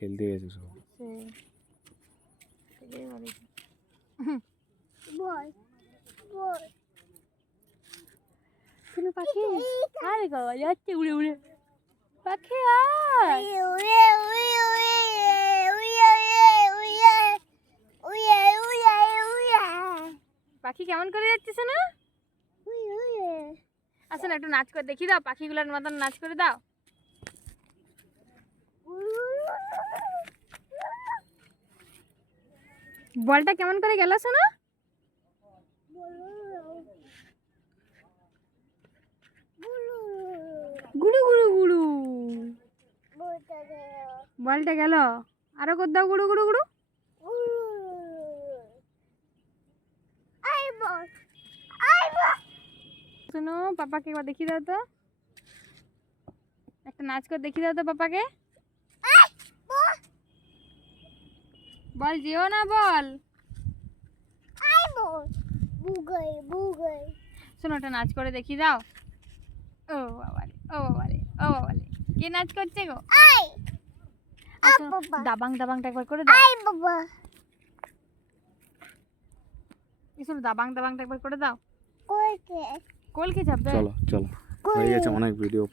খেলতে গেছে সব। শুনো পাখি আরে বাবা যাচ্ছে উড়ে উড়ে পাখি আয় পাখি কেমন করে যাচ্ছে শোনো আসলে একটু নাচ করে দেখি দাও পাখিগুলোর মতন নাচ করে দাও বলটা কেমন করে গেল শোনো গুড়ু গুড়ু গুড়ু বলটা গেল আরো কর দাও গুড়ু গুড়ু গুড়ু শোনো পাপাকে একবার দেখিয়ে দাও তো একটা নাচ করে দেখিয়ে দাও তো পাপাকে বল যেও না বল শোনো একটা নাচ করে দেখিয়ে দাও ও বাবারে ও বাবারে ও বাবারে কে নাচ করছে গো দাবাং দাবাংটা একবার করে দাও শোনো দাবাং দাবাংটা একবার করে দাও কলকে চাপবে চলো চলো হয়ে গেছে অনেক ভিডিও।